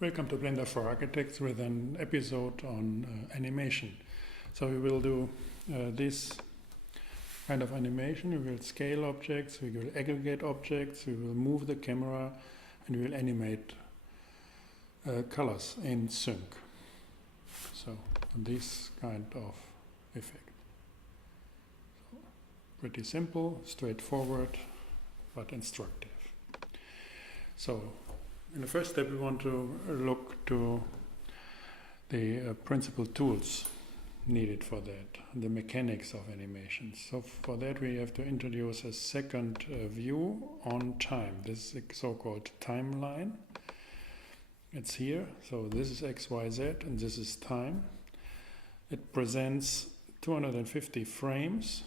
Welcome to Blender for Architects with an episode on animation. So we will do this kind of animation. We will scale objects, we will aggregate objects, we will move the camera, and we will animate colors in sync. So this kind of effect. So, pretty simple, straightforward, but instructive. So in the first step, we want to look to the principal tools needed for that, the mechanics of animation. So for that, we have to introduce a second view on time. This is a so-called timeline. It's here. So this is X, Y, Z, and this is time. It presents 250 frames,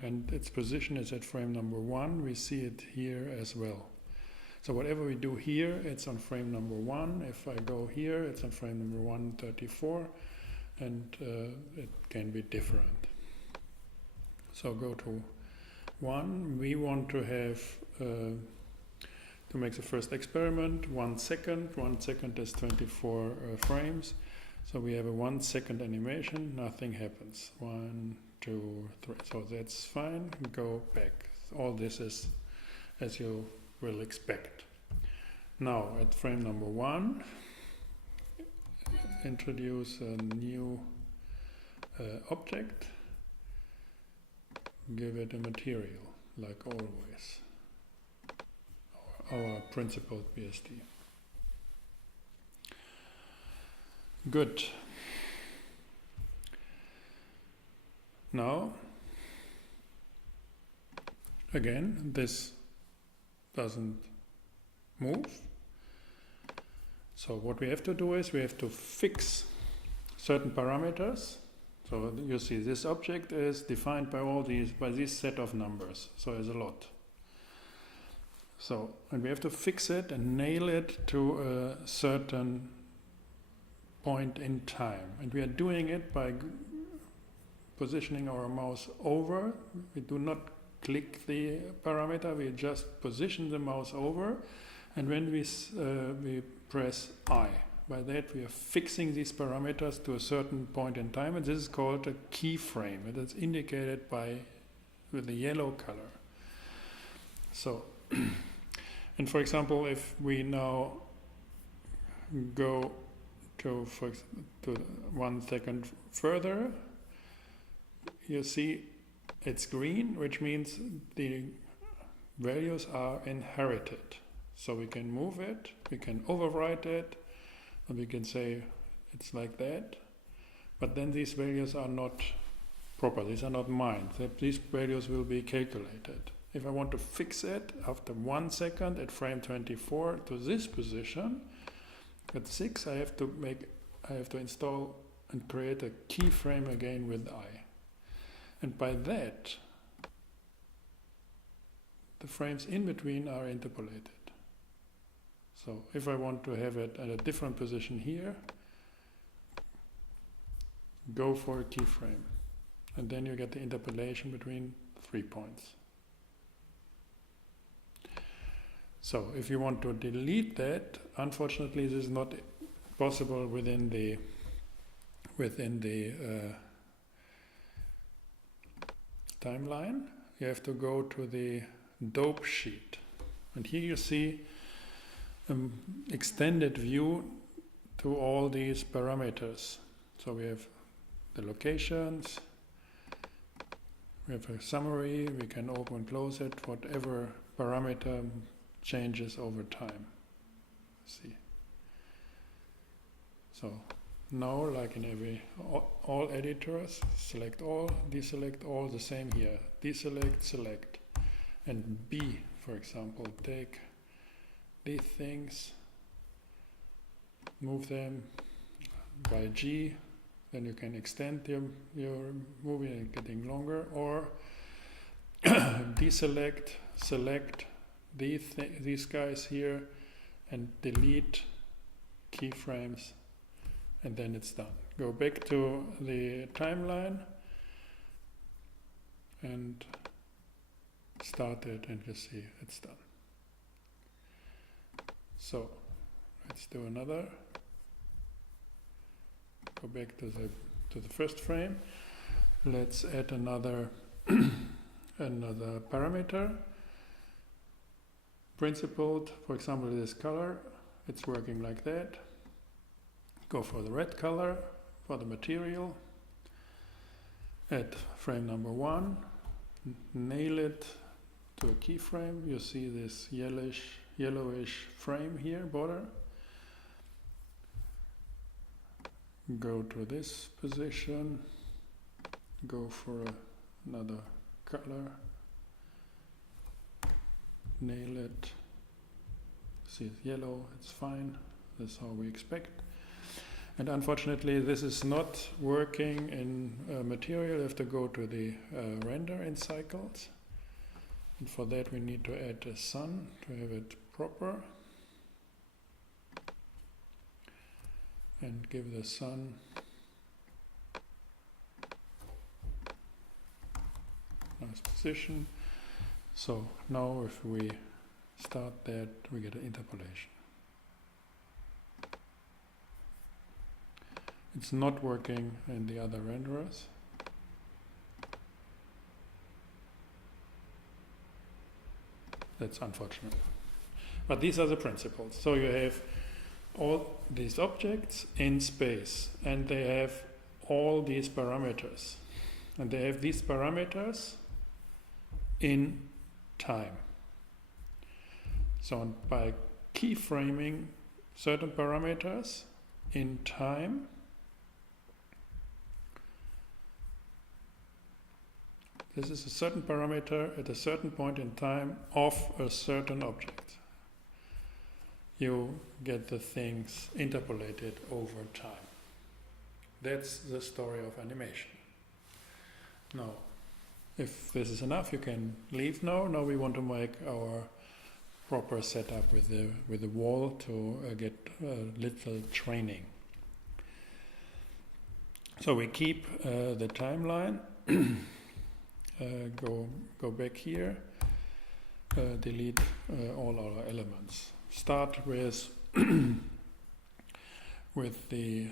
and its position is at frame number 1. We see it here as well. So whatever we do here, it's on frame number 1. If I go here, it's on frame number 134, and it can be different. So go to 1. We want to have, to make the first experiment, 1 second. 1 second is 24 frames. So we have a 1 second animation, nothing happens. 1, 2, 3. So that's fine. Go back. All this is as you will expect. Now at frame number 1, introduce a new object, give it a material like always, our principled BSD. Good. Now again, this doesn't move. So what we have to do is we have to fix certain parameters. So you see this object is defined by this set of numbers. So there's a lot. So and we have to fix it and nail it to a certain point in time. And we are doing it by positioning our mouse over. We do not click the parameter, we just position the mouse over, and when we press I. By that we are fixing these parameters to a certain point in time, and this is called a keyframe. It is indicated with the yellow color. So, and for example, if we now go to 1 second further, you see it's green, which means the values are inherited. So we can move it, we can overwrite it, and we can say it's like that. But then these values are not proper, these are not mine. These values will be calculated. If I want to fix it after 1 second at frame 24 to this position, at 6 I have to install and create a keyframe again with I. And by that, the frames in between are interpolated. So if I want to have it at a different position here, go for a keyframe. And then you get the interpolation between 3 points. So if you want to delete that, unfortunately this is not possible within the timeline. You have to go to the dope sheet, and here you see an extended view to all these parameters. So we have the locations, we have a summary, we can open and close it, whatever parameter changes over time. See. So now, like in all editors, select all, deselect all, the same here. Deselect, select. And B, for example, take these things, move them by G, then you can extend your movie and getting longer, or deselect, select these guys here, and delete keyframes. And then it's done. Go back to the timeline and start it, and you see it's done. So Let's do another. Go back to the first frame. Let's add another another parameter. Principled, for example, this color. It's working like that. Go for the red color for the material. Add frame number 1. Nail it to a keyframe. You see this yellowish frame here, border. Go to this position. Go for another color. Nail it. See it's yellow, it's fine. That's how we expect. And unfortunately this is not working in material. You have to go to the render in cycles. And for that we need to add a sun to have it proper. And give the sun nice position. So now if we start that, we get an interpolation. It's not working in the other renderers. That's unfortunate. But these are the principles. So you have all these objects in space, and they have all these parameters. And they have these parameters in time. So by keyframing certain parameters in time, this is a certain parameter at a certain point in time of a certain object. You get the things interpolated over time. That's the story of animation. Now, if this is enough, you can leave now. Now we want to make our proper setup with the wall to get a little training. So we keep the timeline. Go back here. Delete all our elements. Start with the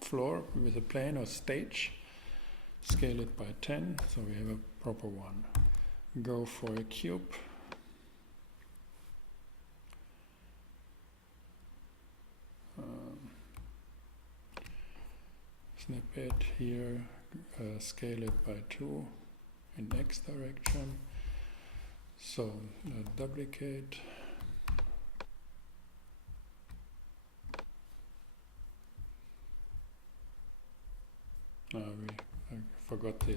floor, with the plane or stage. Scale it by 10, so we have a proper one. Go for a cube. Snap it here, scale it by 2 in X direction. So duplicate. I forgot the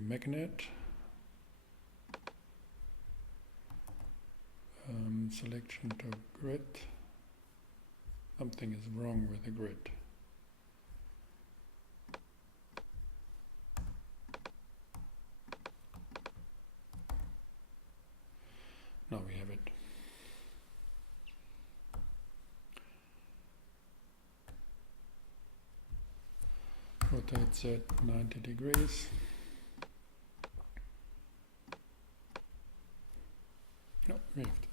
magnet. Selection to grid. Something is wrong with the grid. Now we have it. Rotate it 90 degrees. No, we have